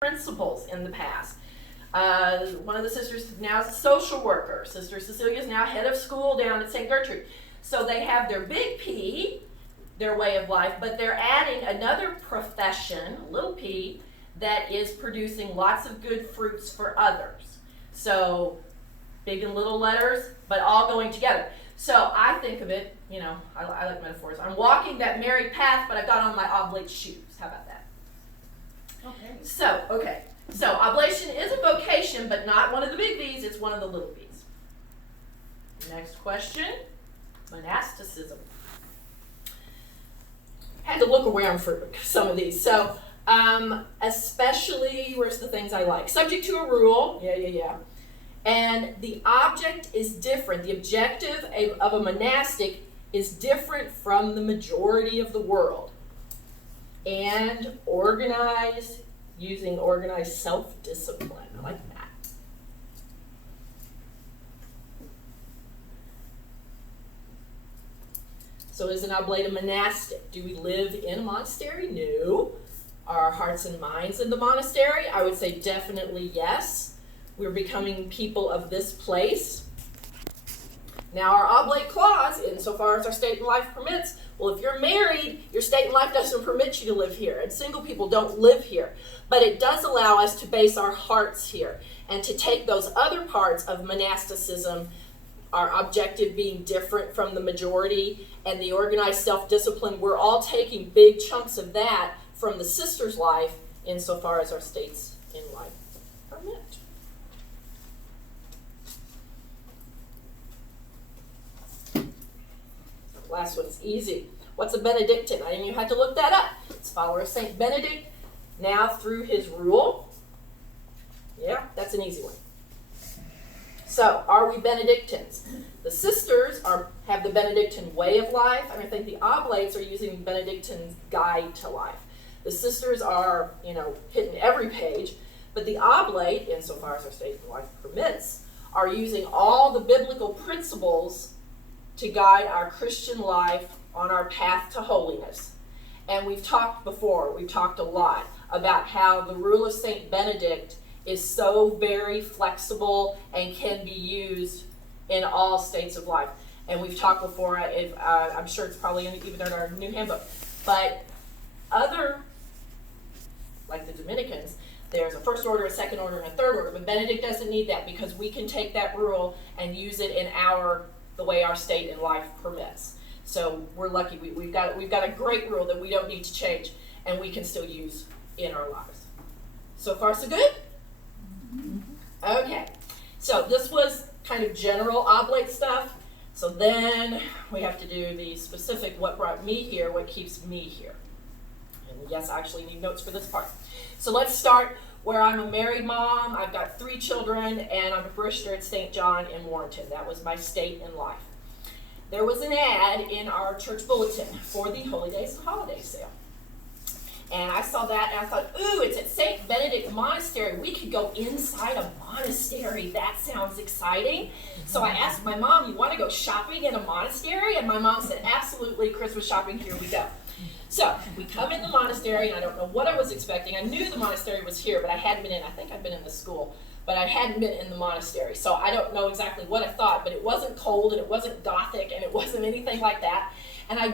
principals in the past. One of the sisters now is a social worker. Sister Cecilia is now head of school down at St. Gertrude. So they have their big P, their way of life, but they're adding another profession, little p, that is producing lots of good fruits for others. So big and little letters, but all going together. So I think of it, I like metaphors. I'm walking that merry path, but I've got on my oblate shoes. How about that? Okay. So oblation is a vocation, but not one of the big V's, it's one of the little V's. Next question, monasticism. Had to look around for some of these. So especially, where's the things I like? Subject to a rule, yeah. And the object is different. The objective of a monastic is different from the majority of the world. And using organized self-discipline. I like that. So is an oblate a monastic? Do we live in a monastery? No. Are our hearts and minds in the monastery? I would say definitely yes. We're becoming people of this place. Now our oblate clause, insofar as our state and life permits, well, if you're married, your state and life doesn't permit you to live here, and single people don't live here. But it does allow us to base our hearts here and to take those other parts of monasticism, our objective being different from the majority, and the organized self-discipline. We're all taking big chunks of that from the sister's life insofar as our states in life permit. Last one's easy. What's a Benedictine? I didn't even have to look that up. It's follower of Saint Benedict, now through his rule. Yeah, that's an easy one. So, are we Benedictines? The sisters have the Benedictine way of life, and I think the oblates are using Benedictine's guide to life. The sisters are, hitting every page, but the oblate, insofar as our state of life permits, are using all the biblical principles to guide our Christian life on our path to holiness. And we've talked a lot about how the rule of Saint Benedict is so very flexible and can be used in all states of life. And we've talked before, I'm sure it's probably even in our new handbook, but other, like the Dominicans, there's a first order, a second order, and a third order, but Benedict doesn't need that because we can take that rule and use it in the way our state and life permits. So we're lucky. We've got a great rule that we don't need to change, and we can still use in our lives. So far, so good? Okay. So this was kind of general oblate stuff. So then we have to do the specific, what brought me here, what keeps me here. And yes, I actually need notes for this part. So let's start where I'm a married mom, I've got 3 children, and I'm a parishioner at St. John in Warrenton. That was my state in life. There was an ad in our church bulletin for the Holy Days and Holidays sale. And I saw that and I thought, ooh, it's at St. Benedict Monastery. We could go inside a monastery. That sounds exciting. So I asked my mom, you want to go shopping in a monastery? And my mom said, absolutely, Christmas shopping, here we go. So we come in the monastery, and I don't know what I was expecting. I knew the monastery was here, but I think I'd been in the school, but I hadn't been in the monastery. So I don't know exactly what I thought, but it wasn't cold, and it wasn't Gothic, and it wasn't anything like that. And I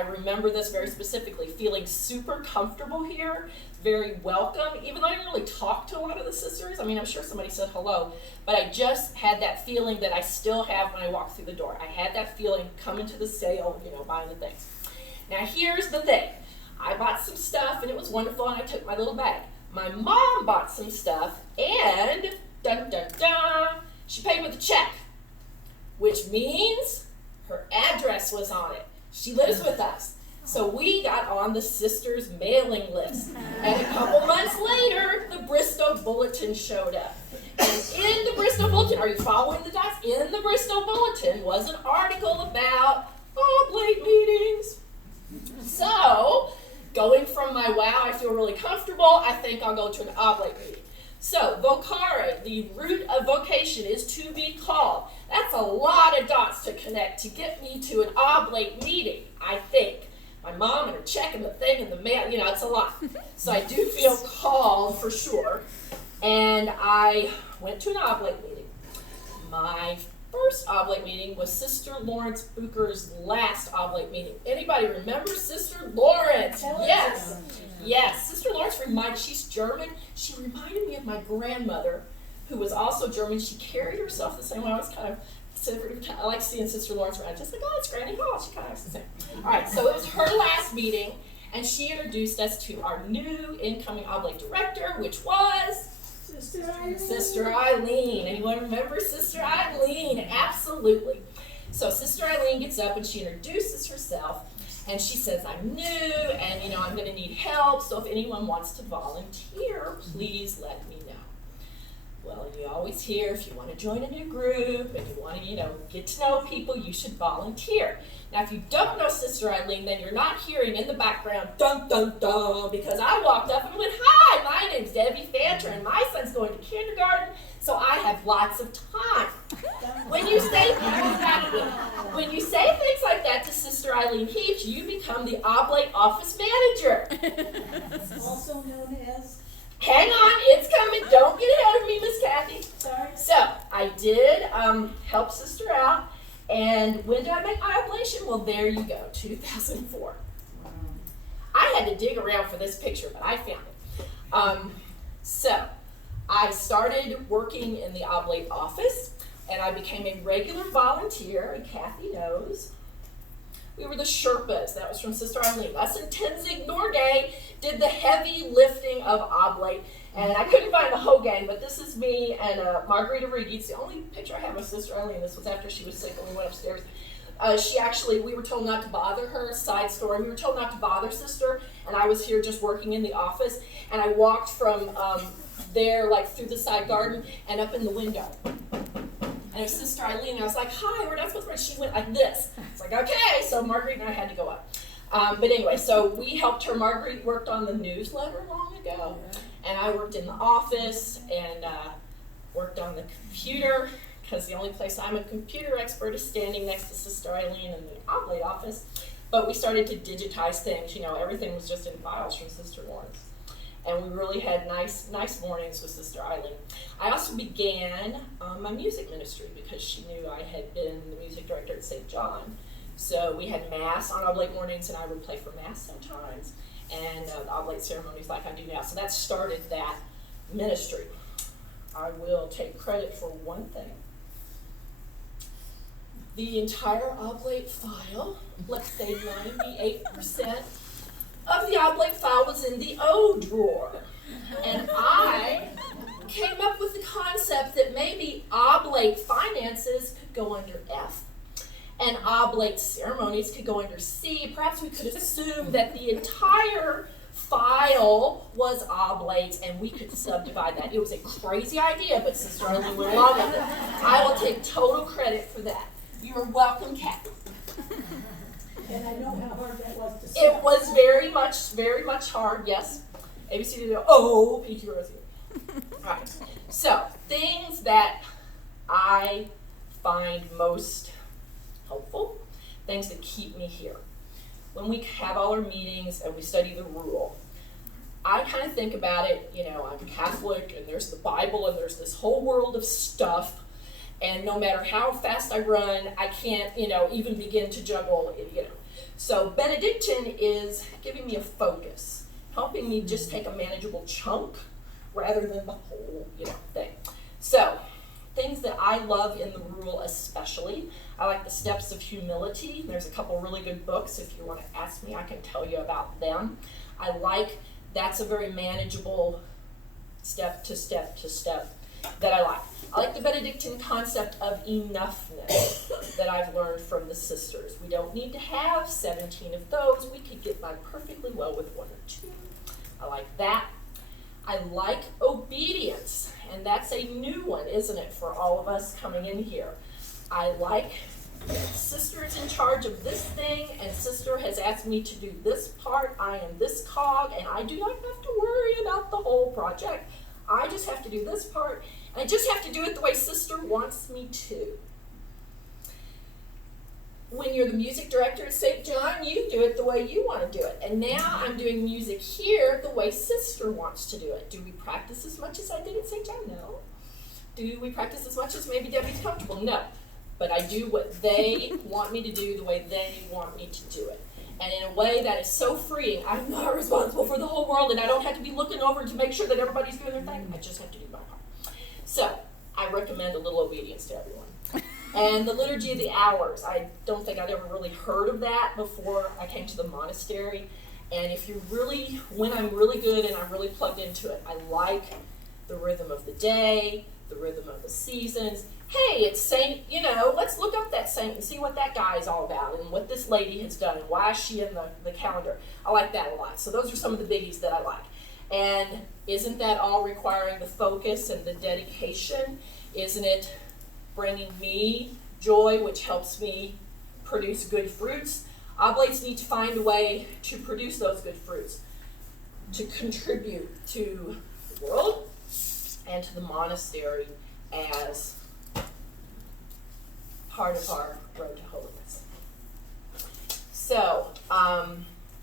remember this very specifically, feeling super comfortable here, very welcome, even though I didn't really talk to a lot of the sisters. I mean, I'm sure somebody said hello, but I just had that feeling that I still have when I walked through the door. I had that feeling coming to the sale, buying the things. Now here's the thing. I bought some stuff and it was wonderful and I took my little bag. My mom bought some stuff and she paid with a check, which means her address was on it. She lives with us. So we got on the sisters' mailing list. And a couple months later, the Bristol Bulletin showed up. And in the Bristol Bulletin, are you following the dots? In the Bristol Bulletin was an article about oblate meetings. So, going from my wow, I feel really comfortable, I think I'll go to an oblate meeting. So, vocare, the root of vocation is to be called. That's a lot of dots to connect to get me to an oblate meeting, I think. my mom and her check and the thing and the mail, you know, it's a lot. So I do feel called for sure. And I went to an Oblate meeting. My first Oblate meeting was Sister Lawrence Booker's last Oblate meeting. Anybody remember Sister Lawrence? Yes. Yes. Sister Lawrence she's German. She reminded me of my grandmother, who was also German. She carried herself the same way. I was kind of, I like seeing Sister Lawrence around. Just like, oh, it's Granny Hall. She kind of acts the same. All right, so it was her last meeting, and she introduced us to our new incoming Oblate director, which was Sister Eileen. Anyone remember Sister Eileen? Absolutely. So Sister Eileen gets up and she introduces herself, and she says, I'm new, and I'm going to need help, so if anyone wants to volunteer, please let me know. Well, you always hear if you want to join a new group and you want to, get to know people, you should volunteer. Now, if you don't know Sister Eileen, then you're not hearing in the background, dun, dun, dun, because I walked up and went, hi, my name's Debbie Fanter, and my son's going to kindergarten, so I have lots of time. When you say things like that to Sister Eileen Heach, you become the Oblate office manager. Also known as? Hang on, it's coming. Don't get ahead of me, Miss Kathy. Sorry. So I did help Sister out, and when did I make my oblation? Well, there you go, 2004. I had to dig around for this picture, but I found it. So I started working in the Oblate office, and I became a regular volunteer, and Kathy knows. We were the Sherpas. That was from Sister Eileen. Us and Tenzing Norgay did the heavy lifting of Oblate. And I couldn't find the whole gang, but this is me and Margarita Riggi. It's the only picture I have of Sister Eileen. This was after she was sick when we went upstairs. We were told not to bother her. Side story, we were told not to bother Sister, and I was here just working in the office. And I walked from there, like through the side garden and up in the window. And it was Sister Eileen, and I was like, hi, we're not supposed to run. She went like this. It's like, okay, so Marguerite and I had to go up. But anyway, so we helped her. Marguerite worked on the newsletter long ago, and I worked in the office and worked on the computer, because the only place I'm a computer expert is standing next to Sister Eileen in the Oblate office. But we started to digitize things. Everything was just in files from Sister Lawrence. And we really had nice mornings with Sister Eileen. I also began my music ministry because she knew I had been the music director at St. John. So we had Mass on Oblate mornings, and I would play for Mass sometimes, and the Oblate ceremonies like I do now. So that started that ministry. I will take credit for one thing. The entire Oblate file, let's say 98%, of the Oblate file was in the O drawer. And I came up with the concept that maybe Oblate finances could go under F, and Oblate ceremonies could go under C. Perhaps we could assume that the entire file was Oblate, and we could subdivide that. It was a crazy idea, but Sister Eileen went along with it. I will take total credit for that. You're welcome, Kathy. And I know how hard that was to It was very much hard, yes. A, B, C, D, O, P, Q, R, S, U. All right. So, things that I find most helpful, things that keep me here. When we have all our meetings and we study the rule, I kind of think about it, I'm Catholic, and there's the Bible, and there's this whole world of stuff. And no matter how fast I run, I can't, even begin to juggle, So Benedictine is giving me a focus, helping me just take a manageable chunk rather than the whole, thing. So things that I love in the rule especially, I like the Steps of Humility. There's a couple really good books. If you want to ask me, I can tell you about them. That's a very manageable step to step to step that I like. I like the Benedictine concept of enoughness that I've learned from the sisters. We don't need to have 17 of those. We could get by perfectly well with 1 or 2. I like that. I like obedience, and that's a new one, isn't it, for all of us coming in here. I like Sister is in charge of this thing, and Sister has asked me to do this part. I am this cog, and I do not have to worry about the whole project. I just have to do this part, and I just have to do it the way Sister wants me to. when you're the music director at St. John, you do it the way you want to do it. And now I'm doing music here the way Sister wants to do it. Do we practice as much as I did at St. John? No. Do we practice as much as maybe Debbie's comfortable? No. But I do what they want me to do the way they want me to do it. And in a way that is so freeing. I'm not responsible for the whole world, and I don't have to be looking over to make sure that everybody's doing their thing. I just have to do my part. So I recommend a little obedience to everyone. And the Liturgy of the Hours, I don't think I'd ever really heard of that before I came to the monastery. And if you're really, when I'm really good and I'm really plugged into it, I like the rhythm of the day, the rhythm of the seasons. Hey, it's Saint, let's look up that saint and see what that guy is all about and what this lady has done and why is she in the calendar. I like that a lot. So those are some of the biggies that I like. And isn't that all requiring the focus and the dedication? Isn't it bringing me joy, which helps me produce good fruits? Oblates need to find a way to produce those good fruits, to contribute to the world and to the monastery as part of our road to holiness. So,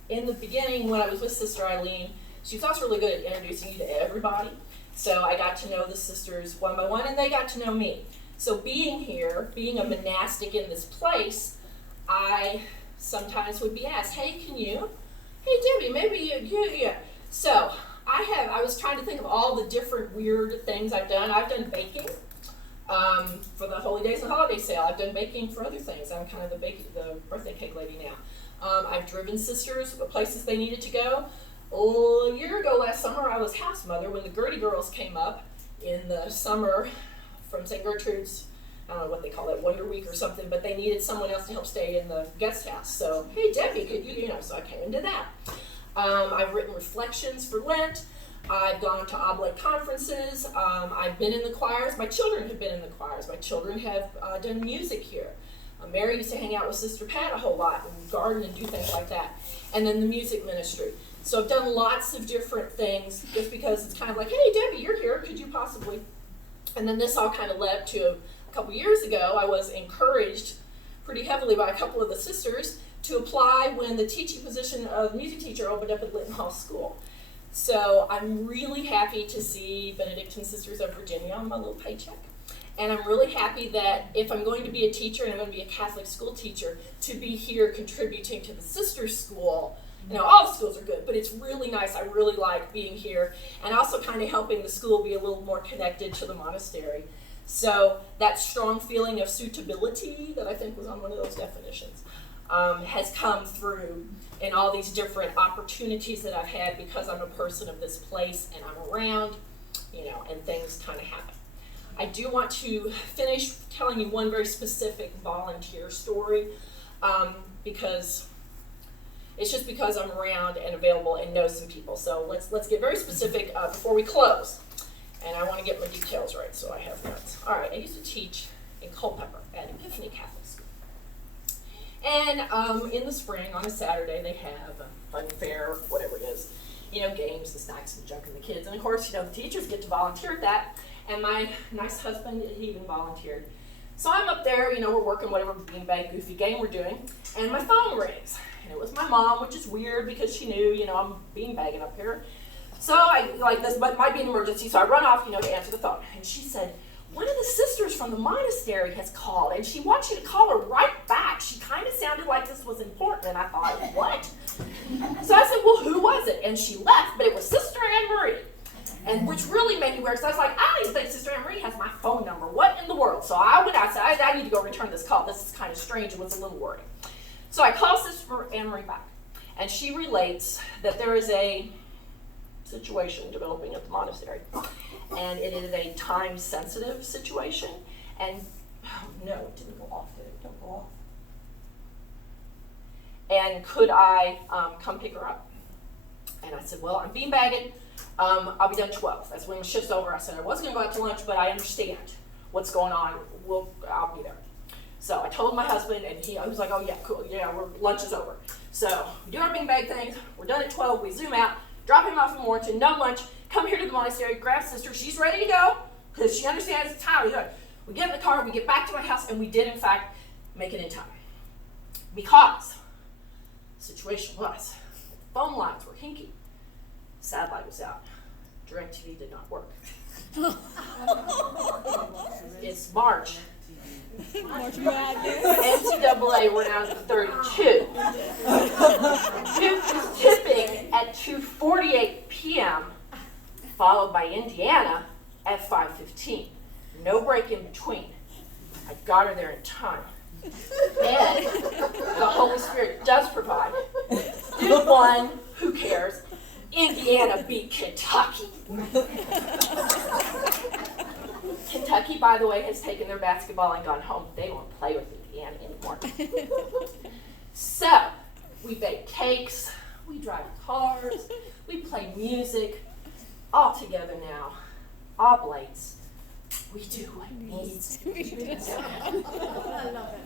in the beginning, when I was with Sister Eileen, she was also really good at introducing you to everybody. So I got to know the sisters one by one, and they got to know me. So being here, being a monastic in this place, I sometimes would be asked, hey, Debbie, maybe you. So I was trying to think of all the different weird things I've done. I've done baking for the Holy Days and Holiday Sale. I've done baking for other things. I'm kind of the birthday cake lady now. I've driven sisters places they needed to go. A year ago last summer, I was house mother when the Gertie girls came up in the summer from St. Gertrude's, I don't know what they call it, Wonder Week or something, but they needed someone else to help stay in the guest house. So, hey, Debbie, could you, so I came and did that. I've written reflections for Lent. I've gone to Oblate conferences. I've been in the choirs. My children have been in the choirs. My children have done music here. Mary used to hang out with Sister Pat a whole lot and garden and do things like that. And then the music ministry. So I've done lots of different things just because it's kind of like, hey, Debbie, you're here. Could you possibly? And then this all kind of led to a couple years ago, I was encouraged pretty heavily by a couple of the sisters to apply when the teaching position of music teacher opened up at Lytton Hall School. So I'm really happy to see Benedictine Sisters of Virginia on my little paycheck. And I'm really happy that if I'm going to be a teacher and I'm going to be a Catholic school teacher, to be here contributing to the sisters' school. All the schools are good, but it's really nice. I really like being here and also kind of helping the school be a little more connected to the monastery. So that strong feeling of suitability that I think was on one of those definitions has come through in all these different opportunities that I've had because I'm a person of this place and I'm around, and things kind of happen. I do want to finish telling you one very specific volunteer story because it's just because I'm around and available and know some people. So let's get very specific before we close. And I want to get my details right, so I have notes. All right, I used to teach in Culpeper at Epiphany Catholic School. And in the spring, on a Saturday, they have a fun fair, whatever it is, games and snacks and junk and the kids. And of course, the teachers get to volunteer at that. And my nice husband, he even volunteered. So I'm up there, we're working whatever beanbag goofy game we're doing, and my phone rings. And it was my mom, which is weird because she knew, I'm beanbagging up here. So this might be an emergency, so I run off, to answer the phone. And she said, one of the sisters from the monastery has called, and she wants you to call her right back. She kind of sounded like this was important, and I thought, what? So I said, well, who was it? And she left, but it was Sister Anne Marie. And which really made me weird, because I was like, I don't even think Sister Anne Marie has my phone number. What in the world? So I went out and said, I need to go return this call. This is kind of strange. It was a little worrying. So I called Sister Anne Marie back, and she relates that there is a situation developing at the monastery, and it is a time-sensitive situation. And no, it didn't go off. Did it? Don't go off. And could I come pick her up? And I said, well, I'm beanbagging. I'll be done 12. That's when the shift's over. I said I wasn't going to go out to lunch, but I understand what's going on. I'll be there. So I told my husband, and he was like, oh yeah, cool, yeah, lunch is over. So we do our beanbag things. We're done at 12. We zoom out, drop him off in Warrenton, no lunch, come here to the monastery, grab Sister. She's ready to go because she understands it's time. We get in the car, we get back to my house, and we did, in fact, make it in time. Because the situation was, phone lines were hinky, satellite was out, DirecTV did not work. It's March. NCAA, we're down to 32. Duke is tipping at 2:48 p.m., followed by Indiana at 5:15. No break in between. I got her there in time. And the Holy Spirit does provide. Duke won, who cares? Indiana beat Kentucky. Kentucky, by the way, has taken their basketball and gone home. They won't play with Indiana anymore. So, we bake cakes, we drive cars, we play music, all together now. Oblates. We do what needs to be done. I love it.